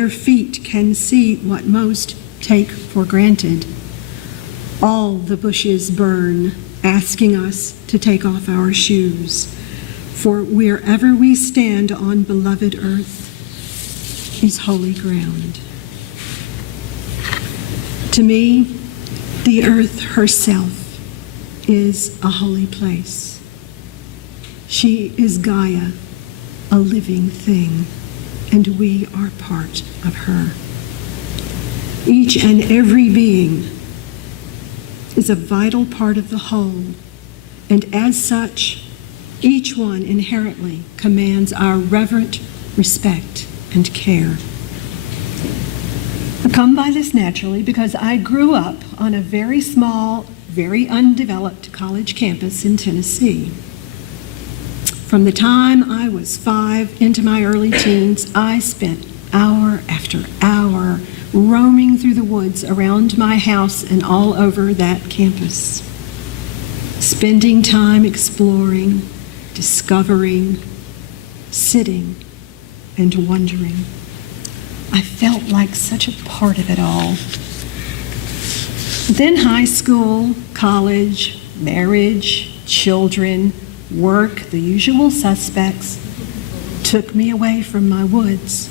Their feet can see what most take for granted. All the bushes burn, asking us to take off our shoes. For wherever we stand on beloved earth is holy ground. To me, the earth herself is a holy place. She is Gaia, a living thing, and we are part of her. Each and every being is a vital part of the whole, and as such, each one inherently commands our reverent respect and care. I come by this naturally because I grew up on a very small, very undeveloped college campus in Tennessee. From the time I was 5 into my early teens, I spent hour after hour roaming through the woods around my house and all over that campus, spending time exploring, discovering, sitting, and wondering. I felt like such a part of it all. Then high school, college, marriage, children, work, the usual suspects, took me away from my woods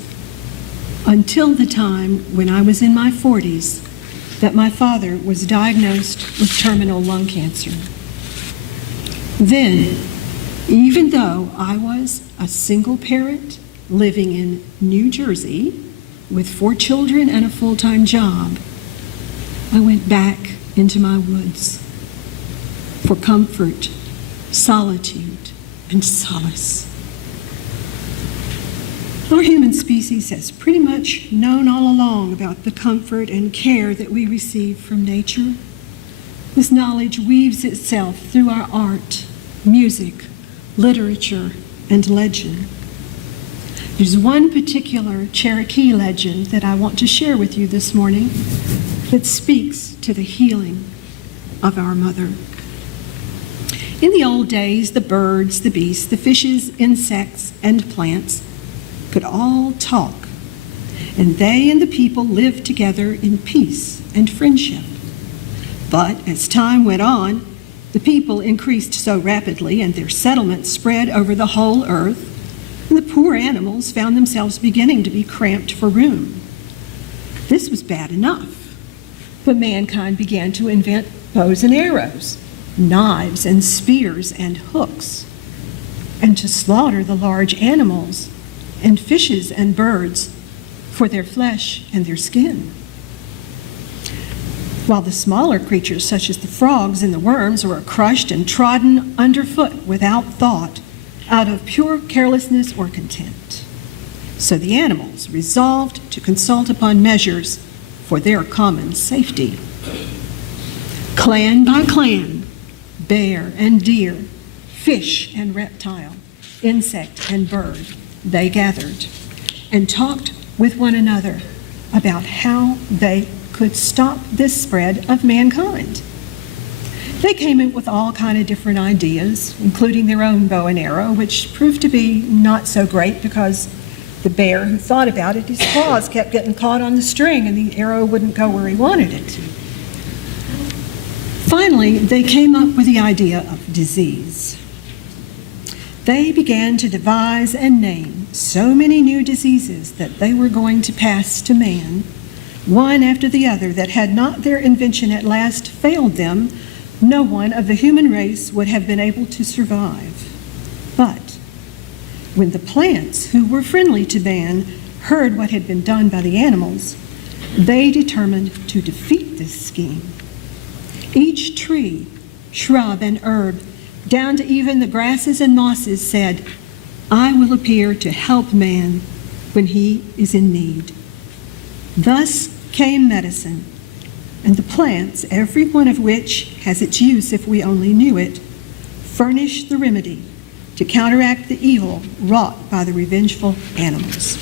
until the time when I was in my 40s that my father was diagnosed with terminal lung cancer. Then, even though I was a single parent living in New Jersey with 4 children and a full-time job, I went back into my woods for comfort, solitude, and solace. Our human species has pretty much known all along about the comfort and care that we receive from nature. This knowledge weaves itself through our art, music, literature, and legend. There's one particular Cherokee legend that I want to share with you this morning that speaks to the healing of our mother. In the old days, the birds, the beasts, the fishes, insects, and plants could all talk, and they and the people lived together in peace and friendship. But as time went on, the people increased so rapidly and their settlements spread over the whole earth, and the poor animals found themselves beginning to be cramped for room. This was bad enough, but mankind began to invent bows and arrows, knives and spears and hooks, and to slaughter the large animals and fishes and birds for their flesh and their skin, while the smaller creatures such as the frogs and the worms were crushed and trodden underfoot without thought, out of pure carelessness or contempt. So the animals resolved to consult upon measures for their common safety. Clan by clan, bear and deer, fish and reptile, insect and bird, they gathered and talked with one another about how they could stop this spread of mankind. They came in with all kind of different ideas, including their own bow and arrow, which proved to be not so great because the bear who thought about it, his claws kept getting caught on the string and the arrow wouldn't go where he wanted it to. Finally, they came up with the idea of disease. They began to devise and name so many new diseases that they were going to pass to man, one after the other, that had not their invention at last failed them, no one of the human race would have been able to survive. But when the plants, who were friendly to man, heard what had been done by the animals, they determined to defeat this scheme. Each tree, shrub, and herb, down to even the grasses and mosses, said, "I will appear to help man when he is in need." Thus came medicine, and the plants, every one of which has its use if we only knew it, furnish the remedy to counteract the evil wrought by the revengeful animals.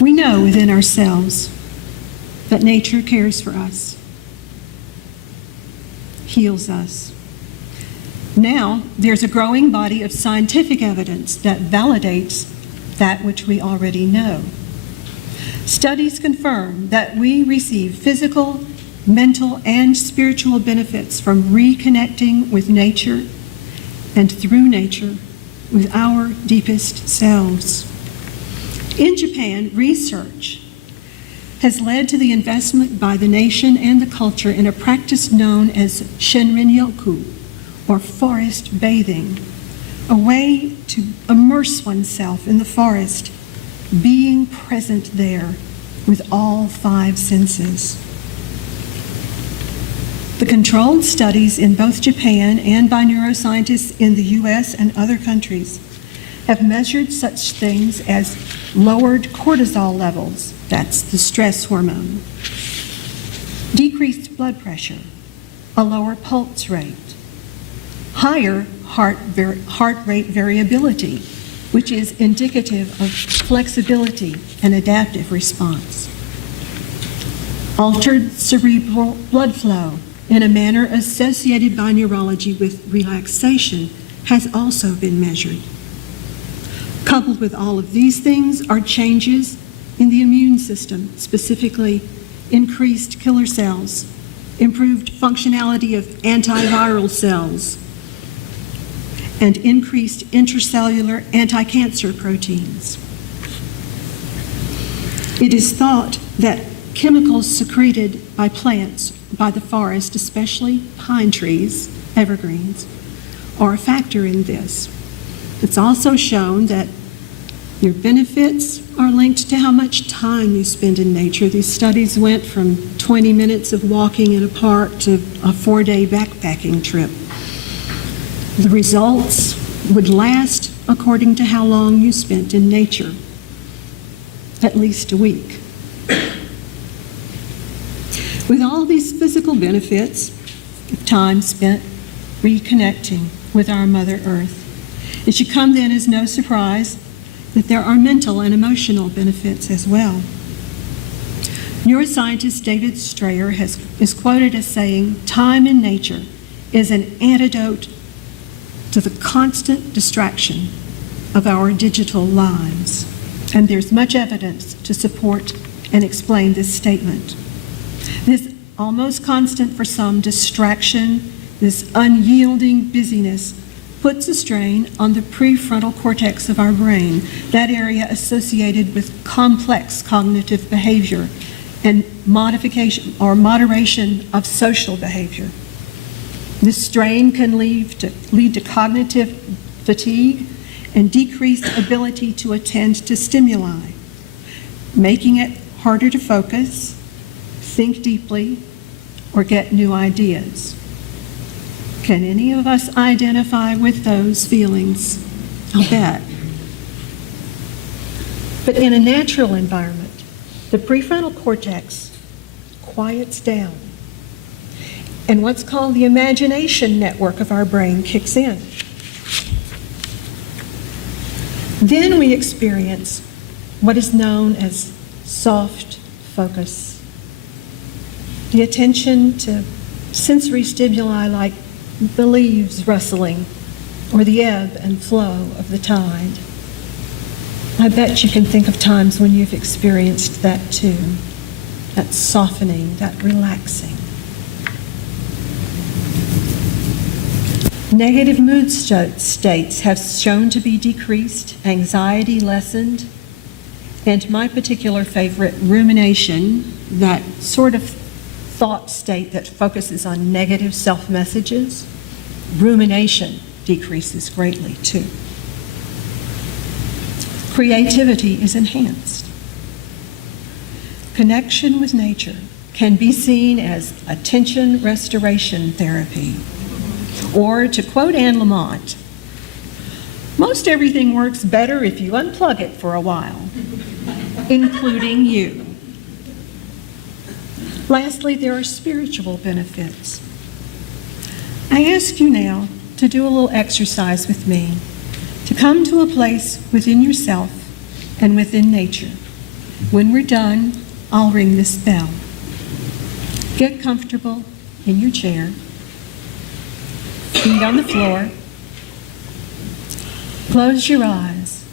We know within ourselves that nature cares for us, heals us, Now, there's a growing body of scientific evidence that validates that which we already know. Studies confirm that we receive physical, mental, and spiritual benefits from reconnecting with nature and through nature with our deepest selves. In Japan, research has led to the investment by the nation and the culture in a practice known as Shinrin-yoku, or forest bathing, a way to immerse oneself in the forest, being present there with all 5 senses. The controlled studies in both Japan and by neuroscientists in the US and other countries have measured such things as lowered cortisol levels, that's the stress hormone, decreased blood pressure, a lower pulse rate, higher heart rate variability, which is indicative of flexibility and adaptive response, altered cerebral blood flow in a manner associated by neurology with relaxation has also been measured. Coupled with all of these things are changes in the immune system, specifically increased killer cells, improved functionality of antiviral cells, and increased intracellular anti-cancer proteins. It is thought that chemicals secreted by plants, by the forest, especially pine trees, evergreens, are a factor in this. It's also shown that your benefits are linked to how much time you spend in nature. These studies went from 20 minutes of walking in a park to a 4-day backpacking trip. The results would last according to how long you spent in nature, at least a week. With all these physical benefits of time spent reconnecting with our Mother Earth, it should come then as no surprise that there are mental and emotional benefits as well. Neuroscientist David Strayer is quoted as saying, "Time in nature is an antidote to the constant distraction of our digital lives." And there's much evidence to support and explain this statement. This almost constant, for some, distraction, this unyielding busyness, puts a strain on the prefrontal cortex of our brain, that area associated with complex cognitive behavior and modification or moderation of social behavior. This strain can lead to cognitive fatigue and decreased ability to attend to stimuli, making it harder to focus, think deeply, or get new ideas. Can any of us identify with those feelings? I'll bet. But in a natural environment, the prefrontal cortex quiets down, and what's called the imagination network of our brain kicks in. Then we experience what is known as soft focus. The attention to sensory stimuli like the leaves rustling or the ebb and flow of the tide. I bet you can think of times when you've experienced that too, that softening, that relaxing. Negative mood states have shown to be decreased, anxiety lessened, and my particular favorite, rumination, that sort of thought state that focuses on negative self-messages, rumination decreases greatly too. Creativity is enhanced. Connection with nature can be seen as attention restoration therapy. Or to quote Anne Lamott, most everything works better if you unplug it for a while, including you. Lastly, there are spiritual benefits. I ask you now to do a little exercise with me, to come to a place within yourself and within nature. When we're done, I'll ring this bell. Get comfortable in your chair. feet on the floor. Close your eyes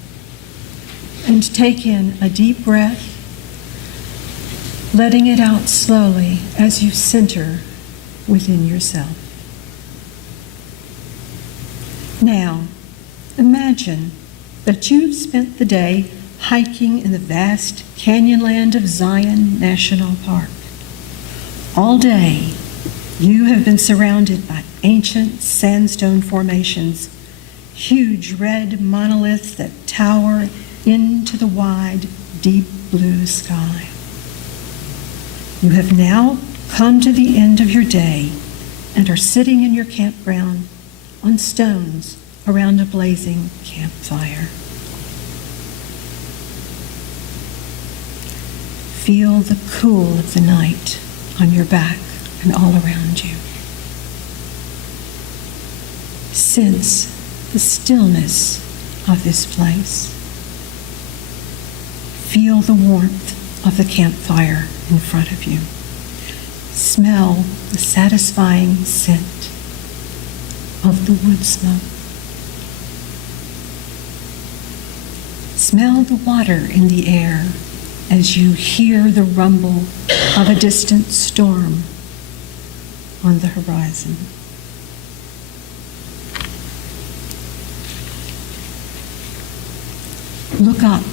and take in a deep breath, letting it out slowly as you center within yourself. Now, imagine that you've spent the day hiking in the vast canyonland of Zion National Park. All day, you have been surrounded by ancient sandstone formations, huge red monoliths that tower into the wide, deep blue sky. You have now come to the end of your day and are sitting in your campground on stones around a blazing campfire. Feel the cool of the night on your back and all around you. Sense the stillness of this place. Feel the warmth of the campfire in front of you. Smell the satisfying scent of the wood smoke. Smell the water in the air as you hear the rumble of a distant storm on the horizon. Look up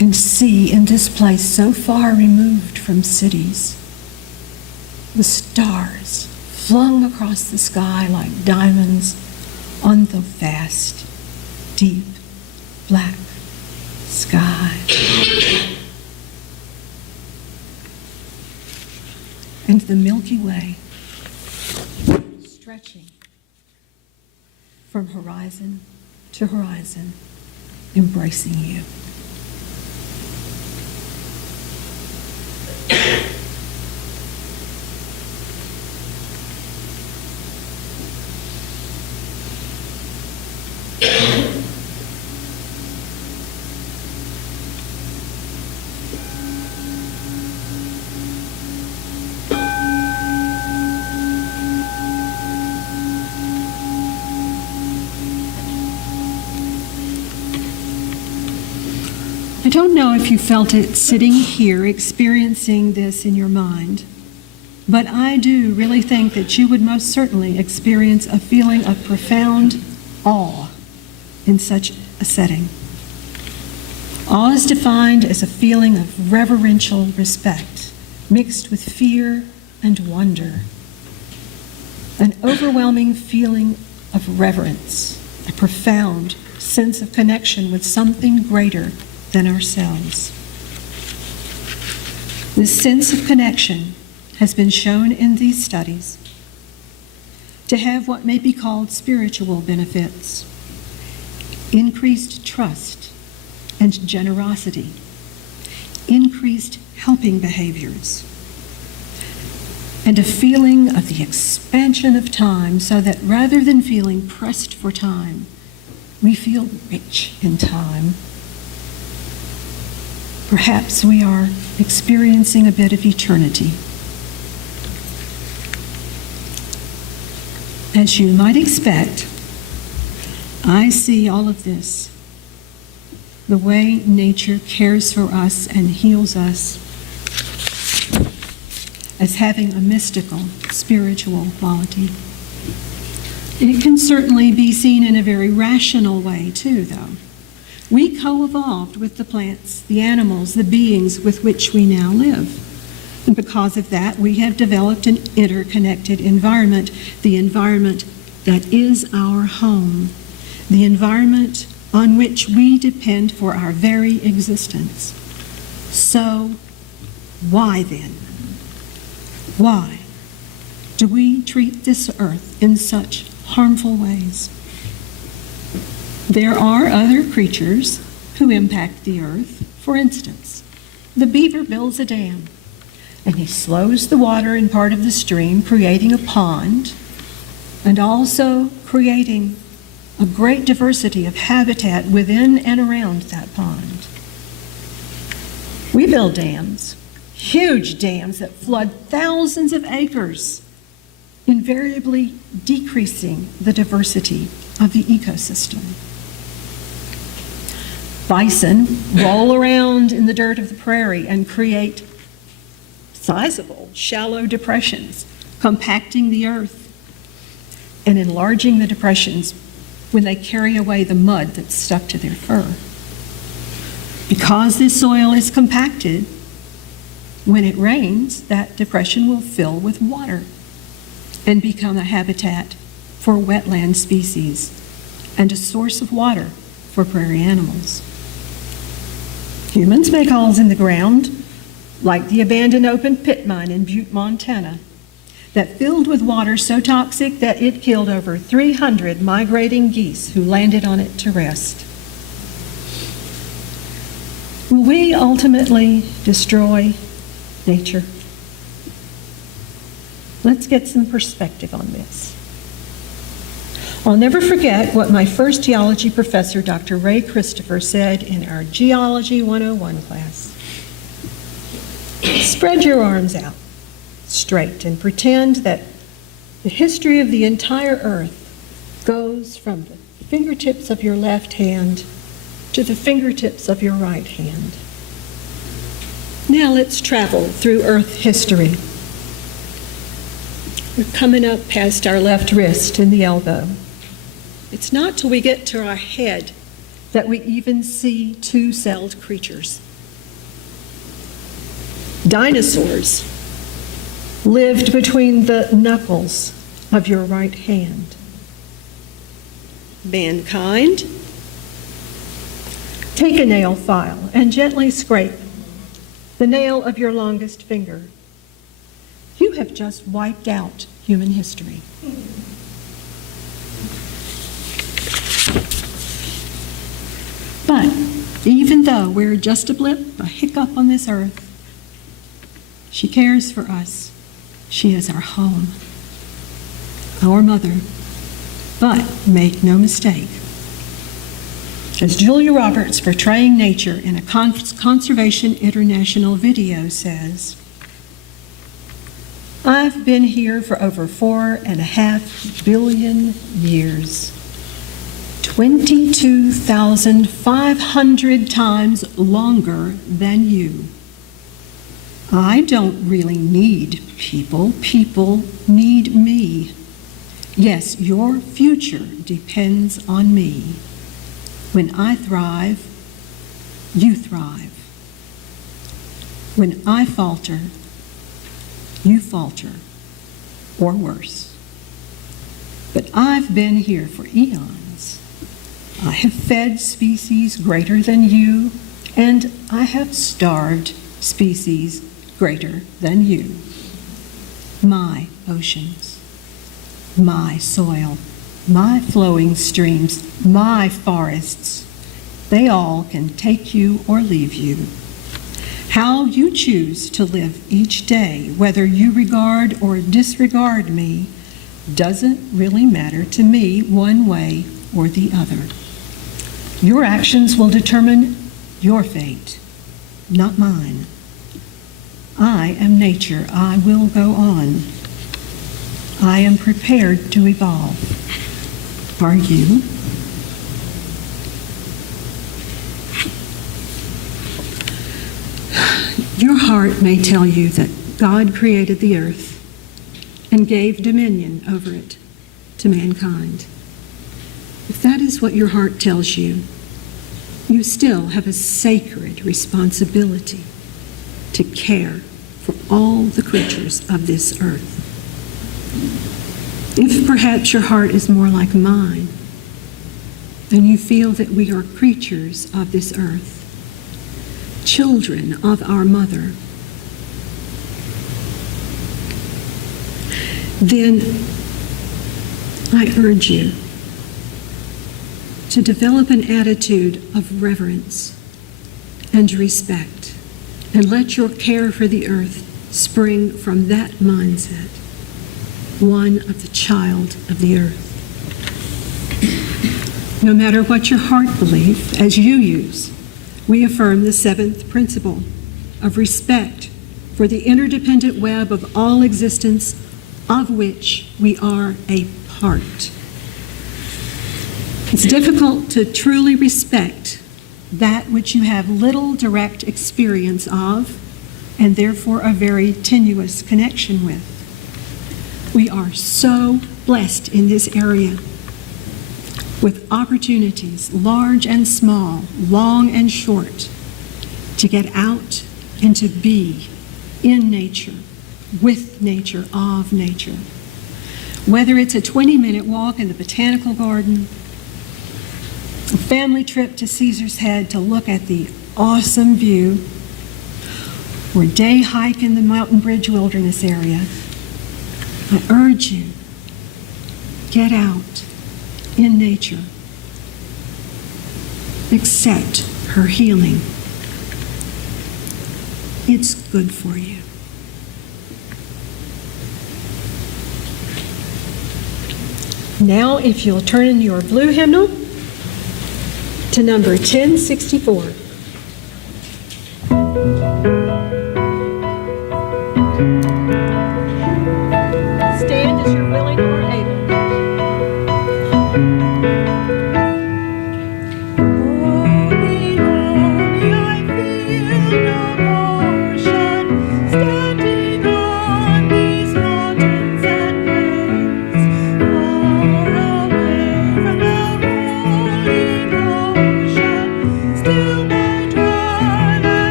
and see in this place so far removed from cities, the stars flung across the sky like diamonds on the vast, deep, black sky. And the Milky Way stretching from horizon to horizon, embracing you. I don't know if you felt it sitting here experiencing this in your mind, but I do really think that you would most certainly experience a feeling of profound awe in such a setting. Awe is defined as a feeling of reverential respect mixed with fear and wonder, an overwhelming feeling of reverence, a profound sense of connection with something greater than ourselves. This sense of connection has been shown in these studies to have what may be called spiritual benefits: increased trust and generosity, increased helping behaviors, and a feeling of the expansion of time, so that rather than feeling pressed for time, we feel rich in time. Perhaps we are experiencing a bit of eternity. As you might expect, I see all of this, the way nature cares for us and heals us, as having a mystical, spiritual quality. It can certainly be seen in a very rational way, too, though. We co-evolved with the plants, the animals, the beings with which we now live. And because of that, we have developed an interconnected environment, the environment that is our home, the environment on which we depend for our very existence. So, why then? Why do we treat this earth in such harmful ways? There are other creatures who impact the earth. For instance, the beaver builds a dam, and he slows the water in part of the stream, creating a pond, and also creating a great diversity of habitat within and around that pond. We build dams, huge dams that flood thousands of acres, invariably decreasing the diversity of the ecosystem. Bison roll around in the dirt of the prairie and create sizable, shallow depressions, compacting the earth and enlarging the depressions when they carry away the mud that's stuck to their fur. Because this soil is compacted, when it rains, that depression will fill with water and become a habitat for wetland species and a source of water for prairie animals. Humans make holes in the ground, like the abandoned open pit mine in Butte, Montana, that filled with water so toxic that it killed over 300 migrating geese who landed on it to rest. Will we ultimately destroy nature? Let's get some perspective on this. I'll never forget what my first geology professor, Dr. Ray Christopher, said in our Geology 101 class. Spread your arms out straight and pretend that the history of the entire earth goes from the fingertips of your left hand to the fingertips of your right hand. Now let's travel through Earth history. We're coming up past our left wrist and the elbow. It's not till we get to our head that we even see two-celled creatures. Dinosaurs lived between the knuckles of your right hand. Mankind, take a nail file and gently scrape the nail of your longest finger. You have just wiped out human history. But even though we're just a blip, a hiccup on this earth, she cares for us. She is our home, our mother. But make no mistake, as Julia Roberts, portraying nature in a Conservation International video, says, I've been here for over 4.5 billion years, 22,500 times longer than you. I don't really need people. People need me. Yes, your future depends on me. When I thrive, you thrive. When I falter, you falter, or worse. But I've been here for eons. I have fed species greater than you, and I have starved species greater than you. My oceans, my soil, my flowing streams, my forests, they all can take you or leave you. How you choose to live each day, whether you regard or disregard me, doesn't really matter to me one way or the other. Your actions will determine your fate, not mine. I am nature. I will go on. I am prepared to evolve. Are you? Your heart may tell you that God created the earth and gave dominion over it to mankind. If that is what your heart tells you, you still have a sacred responsibility to care for all the creatures of this earth. If perhaps your heart is more like mine, and you feel that we are creatures of this earth, children of our mother, then I urge you to develop an attitude of reverence and respect, and let your care for the earth spring from that mindset, one of the child of the earth. No matter what your heart believes, as you use, we affirm the seventh principle of respect for the interdependent web of all existence of which we are a part. It's difficult to truly respect that which you have little direct experience of, and therefore a very tenuous connection with. We are so blessed in this area with opportunities, large and small, long and short, to get out and to be in nature, with nature, of nature. Whether it's a 20-minute walk in the botanical garden, a family trip to Caesar's Head to look at the awesome view, or a day hike in the Mountain Bridge Wilderness area, I urge you, get out in nature. Accept her healing. It's good for you. Now, if you'll turn in your blue hymnal to number 1064. Stand as you're willing or able.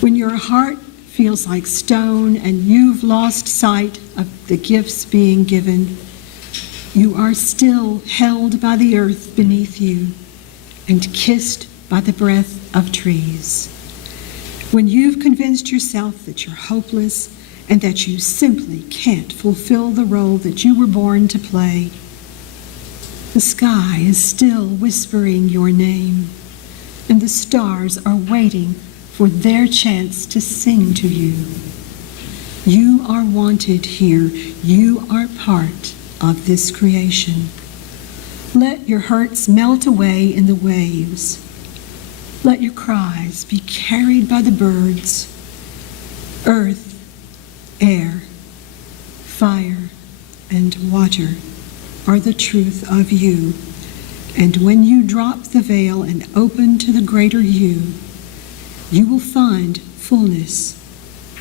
When your heart feels like stone and you've lost sight of the gifts being given, you are still held by the earth beneath you and kissed by the breath of trees. When you've convinced yourself that you're hopeless and that you simply can't fulfill the role that you were born to play, the sky is still whispering your name, and the stars are waiting for their chance to sing to you. You are wanted here. You are part of this creation. Let your hurts melt away in the waves. Let your cries be carried by the birds. Earth, air, fire, and water are the truth of you. And when you drop the veil and open to the greater you will find fullness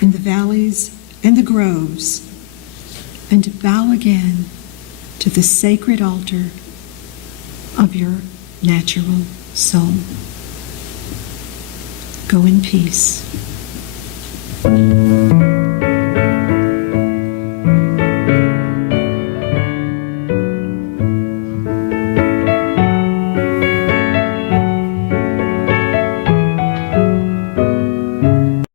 in the valleys and the groves, and bow again to the sacred altar of your natural soul. Go in peace.